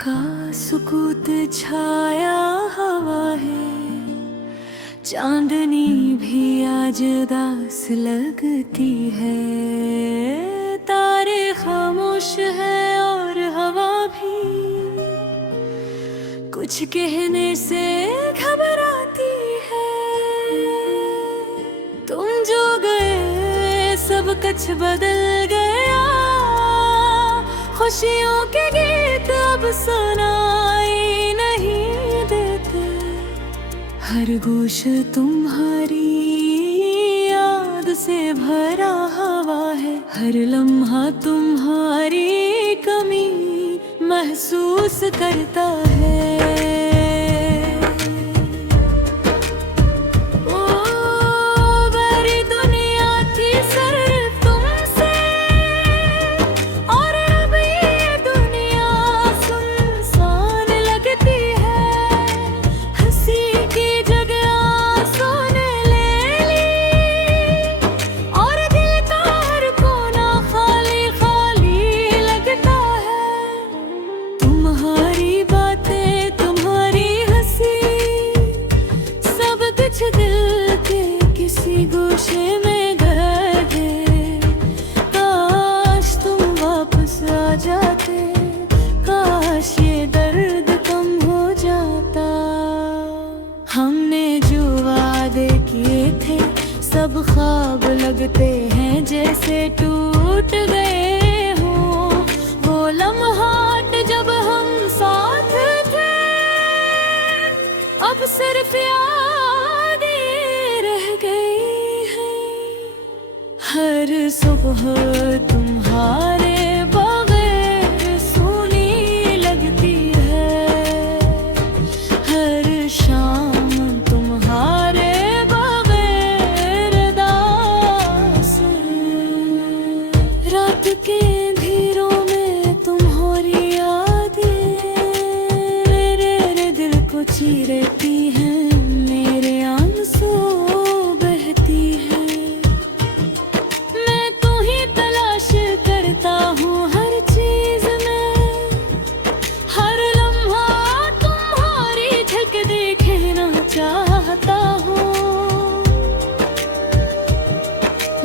का सुकूत छाया हवा है, चांदनी भी आज दास लगती है। तारे खामोश है और हवा भी कुछ कहने से घबराती है। तुम जो गए सब कुछ बदल गया, खुशियों के गीत अब सुनाई नहीं देते। हर गोश तुम्हारी याद से भरा हवा है, हर लम्हा तुम्हारी कमी महसूस करता है। दिल के किसी गोशे में घर है, काश तुम वापस आ जाते, काश ये दर्द कम हो जाता। हमने जो वादे किए थे सब ख्वाब लगते हैं जैसे टूट गए हों। वो लम्हात जब हम साथ थे अब सिर्फ हर सुबह तुम्हारे बगैर सूनी लगती है, हर शाम तुम्हारे बगैर दास। रात के अंधेरों में तुम्हारी यादें मेरे दिल को चीरती हैं, मेरे आंसू बहती है। हर चीज में हर लम्हा तुम्हारी झलक देखना चाहता हूँ,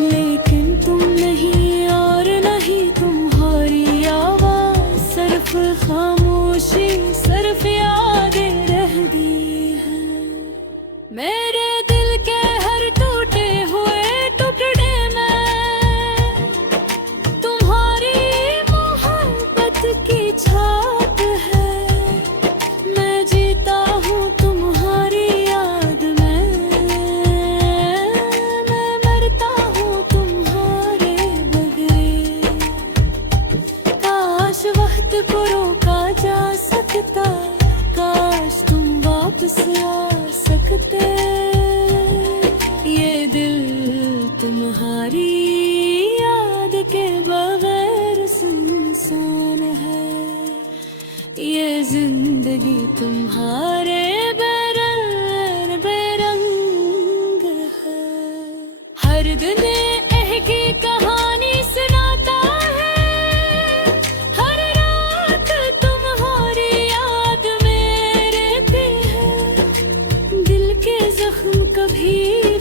लेकिन तुम नहीं और नहीं तुम्हारी आवाज, सिर्फ खामोशी, सिर्फ यादें रह गई हैं। मेरे दिल के हर टूटे हुए टुकड़े छाप है, मैं जीता हूँ तुम्हारी याद में, मैं मरता हूँ तुम्हारे बगैर। काश वक्त को रोका जा सकता, काश तुम वापस आ सकते। ये दिल तुम्हारी याद के बगैर सुनसान है, ये जिंदगी तुम्हारे बेरंग बेरंग है। हर दिन की कहानी सुनाता है, हर रात तुम्हारी याद में रहती है। दिल के जख्म कभी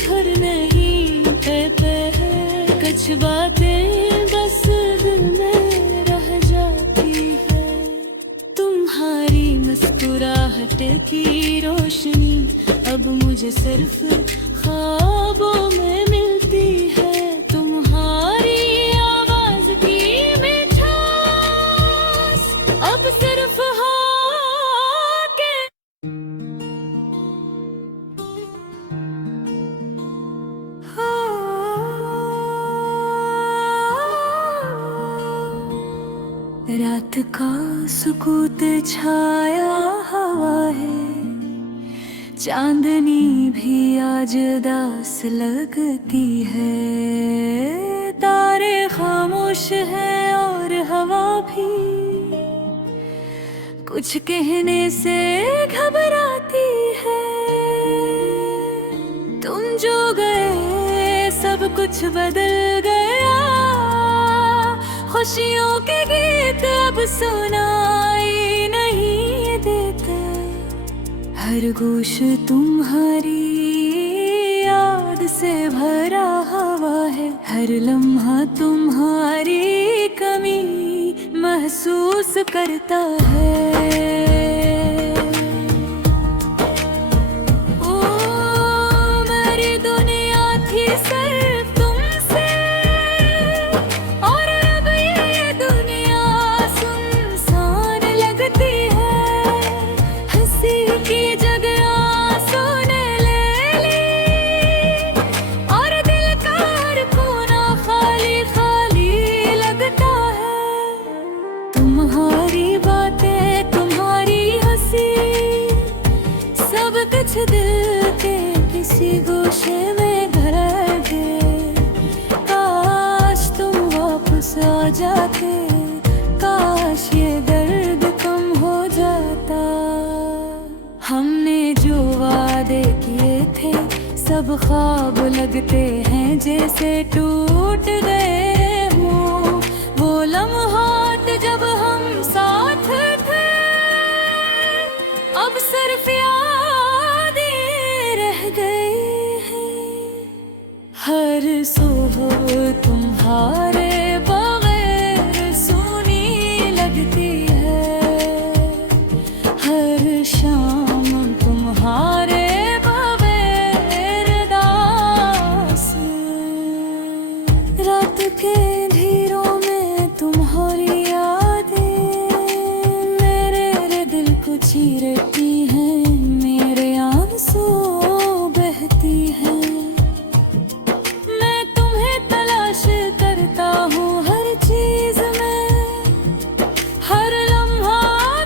भर नहीं पाते हैं, कुछ बातें बस दिल में रह जाती है। तुम्हारी मुस्कुराहट की रोशनी अब मुझे सिर्फ ख्वाबों में मिलती है। तुम्हारी आवाज की मिठास अब सिर्फ के रात का सुकूत छाया हवा है, चांदनी भी आज दास लगती है। तारे खामोश है और हवा भी कुछ कहने से घबराती है। तुम जो गए सब कुछ बदल गया, खुशियों के गीत अब सुनाई नहीं हर गोश तुम्हारी याद से भरा हुआ है, हर लम्हा तुम्हारी कमी महसूस करता है। ओ मेरी दुनिया थी सिर्फ तुमसे, और अब ये दुनिया सुनसान लगती है। हंसी की जगह आंसू ने ले ली, और दिल का हर कोना खाली खाली लगता है। तुम्हारी बातें, तुम्हारी हंसी, सब कुछ दिल के किसी गोशे में धर गए। काश तुम वापस आ जाते, काश ये दर्द कम हो जाता। हमने जो वादे किए थे सब ख्वाब लगते हैं जैसे टूट गए हों। वो लम्हात जब हम साथ थे, अब सिर्फ यादें रह गई हैं। हर सुबह तुम्हारे बगैर सूनी लगती है, हर शाम तुम्हारे बगैर दास। रात के अंधेरों में तुम्हारी यादें मेरे दिल को चीरती हैं, मेरे आंसू बहती हैं। मैं तुम्हें तलाश करता हूँ हर चीज में, हर लम्हा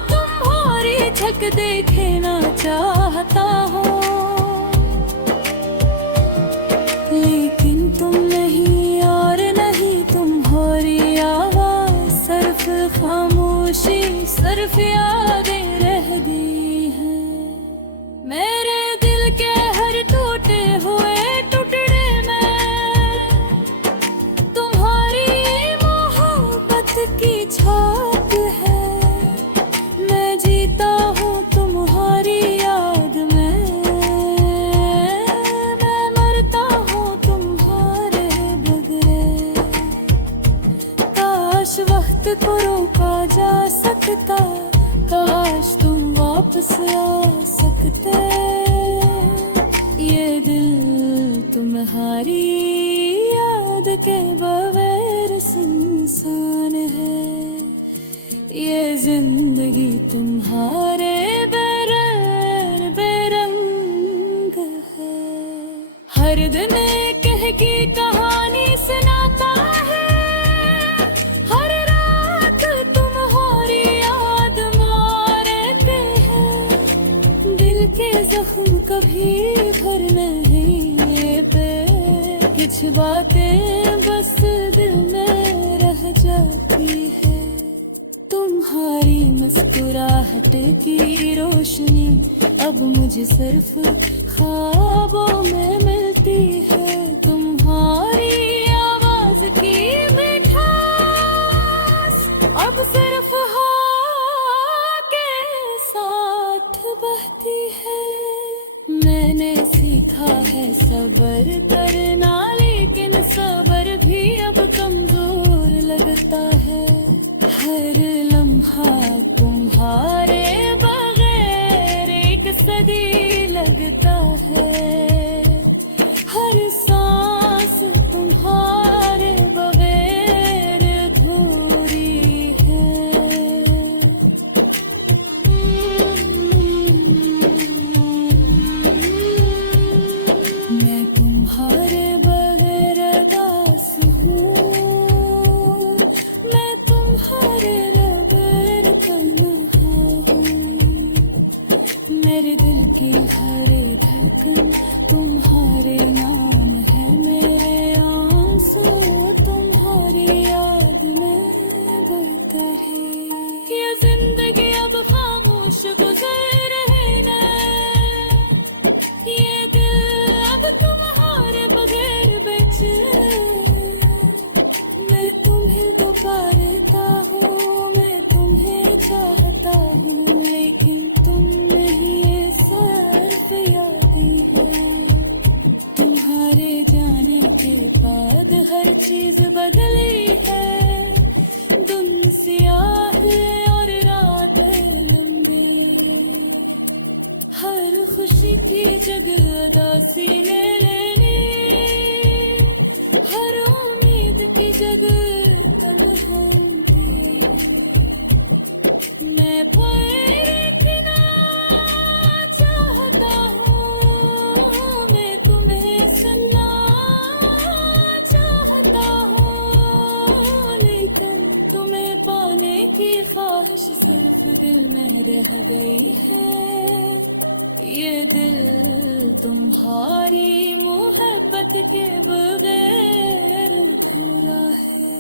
तुम्हारी झक देखना चाहता हूँ। लेकिन तुम नहीं और नहीं तुम्हारी आवाज, सिर्फ खामोशी, सिर्फ यादें रह गई हैं। मेरे दिल के हर टूटे हुए टुकड़े में तुम्हारी मोहब्बत की छाप है। मैं जीता हूँ तुम्हारी याद में, मैं मरता हूँ तुम्हारे बगैर। काश वक्त को रोका जा सकता, काश तुम वापस आ सकते। ये दिल तुम्हारी याद के बगैर सुनसान है, ये जिंदगी तुम्हारे बगैर बेरंग है। हर दिन कह की कहानी सुनाता है, हर रात तुम्हारी याद मारते हैं। दिल के जख्म कभी भर नहीं पे, कुछ बातें बस दिल में रह जाती है। तुम्हारी मुस्कुराहट की रोशनी अब मुझे सिर्फ ख्वाबों में मिलती है। तुम्हारी आवाज की मिठास अब सिर्फ हाँ के साथ बहती है। मैंने सीखा है सब्र करना, लेकिन सब्र भी अब कमजोर लगता है। हर लम्हा तुम्हारे बगैर एक सदी लगता है, हर सांस तुम्हारे बगैर अधूरी है। मैं तुम्हारे बगैर अदास हूँ, मैं तुम्हारे बगैर तन्हा हूँ। मेरे दिल की हर धड़कन तुम्हारे नाम है, मेरे आंसू तुम्हारी याद में बहते हैं। ये जिंदगी अब खामोश गुजर रहे ना, ये दिल अब तुम्हारे बगैर बेचैन। मैं तुम्हें दोबारा हूँ, मैं तुम्हें चाहता हूँ, लेकिन तुम नहीं ऐसा चीज बदली है, दिन सियाह है और रात लंबी, हर खुशी की जगह उदासी ले लेनी, हर उम्मीद की जगह तन्हाई, मैं पाए रखना चाहता हूँ, मैं तुम्हें सुनना चाहता हूँ, लेकिन तुम्हें पाने की ख्वाहिश सिर्फ दिल में रह गई है, ये दिल तुम्हारी मोहब्बत के बगैर अधूरा है।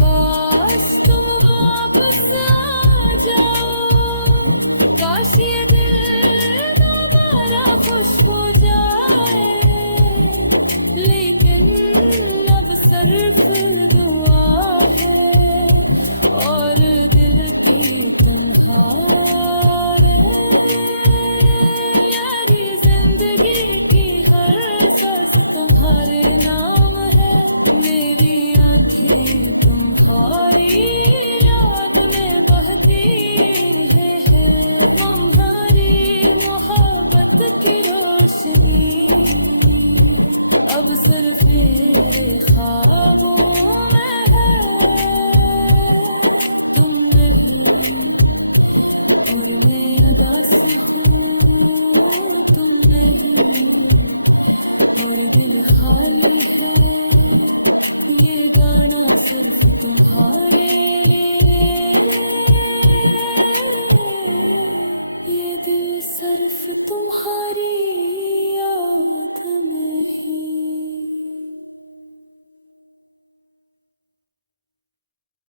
काश तुम वापस आ जाओ, काश ये दिल दोबारा खुश हो जाए, लेकिन अब सिर्फ दुआ है और दिल की तन्हाई, यारी जिंदगी की हर सांस तुम्हारे नाम है, मेरी आंखें तुम्हारी याद में बहती है, तुम्हारी मोहब्बत की रोशनी अब सिर्फ मेरे ख्वाबों में है, तुम नहीं और मैं अदा से हूँ, तुम नहीं और दिल खाली है, ये गाना सिर्फ तुम्हारे लिए, ये दिल सिर्फ तुम्हारी